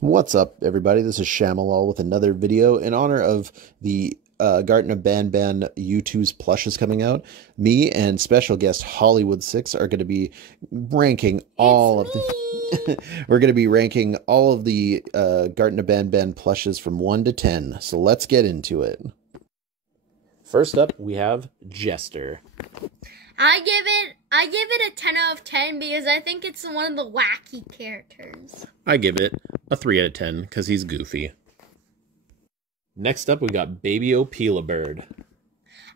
What's up, everybody? This is Shamalal with another video in honor of the Garten of BanBan U2's plushes coming out. Me and special guest Hollywood6 are going to be ranking all of the we're going to be ranking all of the Garten of BanBan plushes from 1 to 10. So let's get into it. First up, we have Jester. I give it a 10 out of 10 because I think it's one of the wacky characters. I give it a 3 out of 10 because he's goofy. Next up, we got Baby Opila Bird.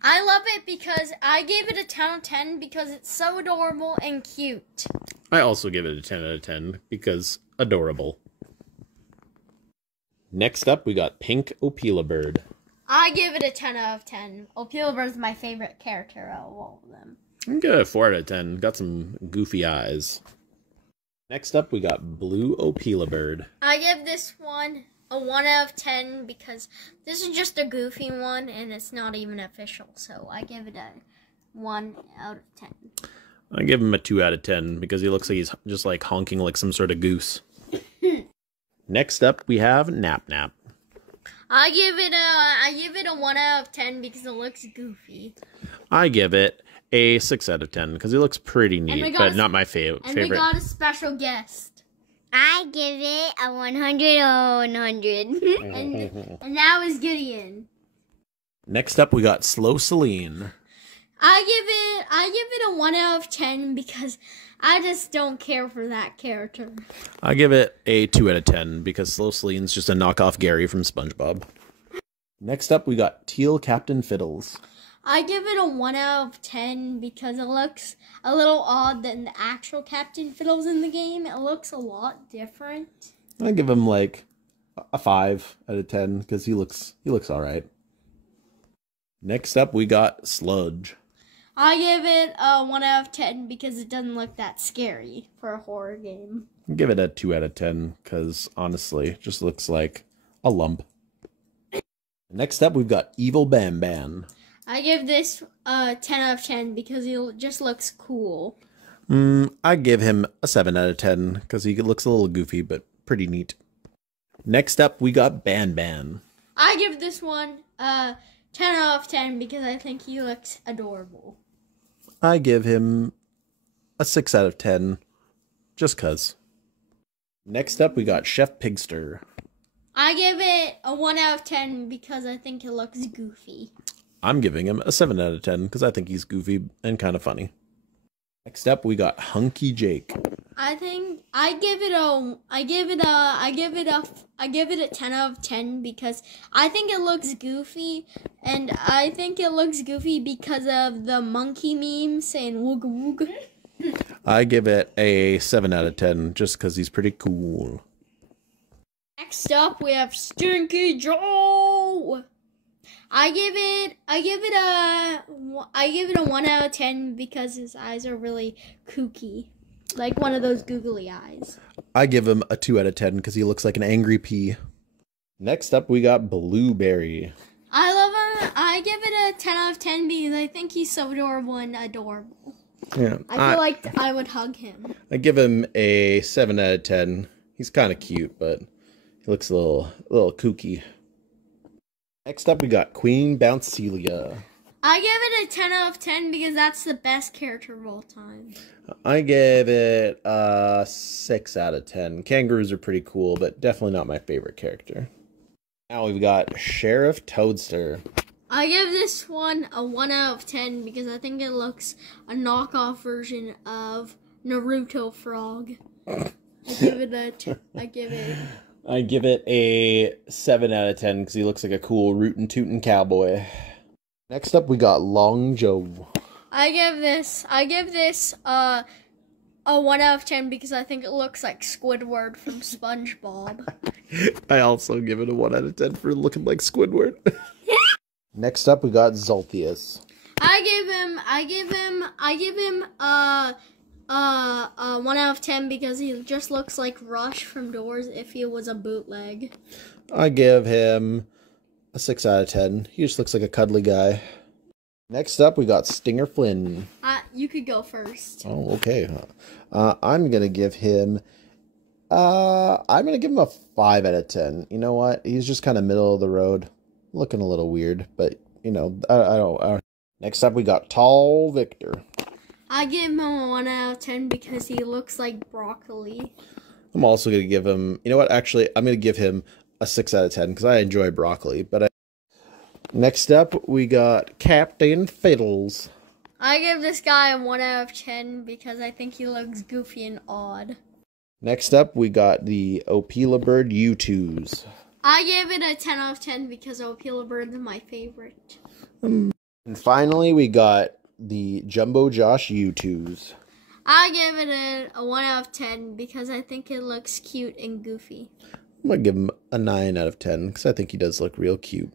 I love it because I gave it a 10 out of 10 because it's so adorable and cute. I also give it a 10 out of 10 because adorable. Next up, we got Pink Opila Bird. I give it a 10 out of 10. Opila Bird is my favorite character out of all of them. I'm good at 4 out of 10. Got some goofy eyes. Next up, we got Blue Opila Bird. I give this one a 1 out of 10 because this is just a goofy one and it's not even official. So I give it a 1 out of 10. I give him a 2 out of 10 because he looks like he's just like honking like some sort of goose. Next up, we have Nap Nap. I give it a 1 out of 10 because it looks goofy. I give it a 6 out of 10 because he looks pretty neat, but not my favorite. And we got a special guest. I give it a 100 or 100. and that was Gideon. Next up, we got Slow Celine. I give it a 1 out of 10 because I just don't care for that character. I give it a 2 out of 10 because Slow Celine's just a knockoff Gary from SpongeBob. Next up, we got Teal Captain Fiddles. I give it a 1 out of 10 because it looks a little odd than the actual Captain Fiddles in the game. It looks a lot different. I give him like a 5 out of 10 because he looks all right. Next up, we got Sludge. I give it a 1 out of 10 because it doesn't look that scary for a horror game. I give it a 2 out of 10 because honestly, it just looks like a lump. Next up, we've got Evil BanBan. I give this a 10 out of 10 because he just looks cool. I give him a 7 out of 10 because he looks a little goofy, but pretty neat. Next up, we got BanBan. I give this one a 10 out of 10 because I think he looks adorable. I give him a 6 out of 10 just cuz. Next up, we got Chef Pigster. I give it a 1 out of 10 because I think it looks goofy. I'm giving him a 7 out of 10 because I think he's goofy and kind of funny. Next up, we got Hunky Jake. I give it a 10 out of 10 because I think it looks goofy, and I think it looks goofy because of the monkey meme saying wooga wooga. I give it a 7 out of 10 just because he's pretty cool. Next up, we have Stinky Joe. I give it a 1 out of 10 because his eyes are really kooky, like one of those googly eyes. I give him a 2 out of 10 because he looks like an angry pea. Next up, we got Blueberry. I love him. I give it a 10 out of 10 because I think he's so adorable and adorable. Yeah, I feel like I would hug him. I give him a 7 out of 10. He's kind of cute, but he looks a little kooky. Next up, we got Queen Bouncelia. I give it a 10 out of 10 because that's the best character of all time. I gave it a 6 out of 10. Kangaroos are pretty cool, but definitely not my favorite character. Now we've got Sheriff Toadster. I give this one a 1 out of 10 because I think it looks a knockoff version of Naruto Frog. I give it a 7 out of 10 because he looks like a cool rootin' tootin' cowboy. Next up, we got Long Joe. I give this a 1 out of 10 because I think it looks like Squidward from SpongeBob. I also give it a 1 out of 10 for looking like Squidward. Next up, we got Zoltius. I give him a 1 out of 10 because he just looks like Rush from Doors if he was a bootleg. I give him a 6 out of 10. He just looks like a cuddly guy. Next up, we got Stinger Flynn. You could go first. Oh, okay. I'm going to give him I'm gonna give him a 5 out of 10. You know what? He's just kind of middle of the road, looking a little weird, but you know, I don't. Next up, we got Tall Victor. I give him a 1 out of 10 because he looks like broccoli. I'm also gonna give him. You know what? Actually, I'm gonna give him a 6 out of 10 because I enjoy broccoli. Next up, we got Captain Fiddles. I give this guy a 1 out of 10 because I think he looks goofy and odd. Next up, we got the Opila Bird U2s. I gave it a 10 out of 10 because Opila Bird is my favorite. And finally, we got the Jumbo Josh U2s. I give it a 1 out of 10 because I think it looks cute and goofy. I'm going to give him a 9 out of 10 because I think he does look real cute.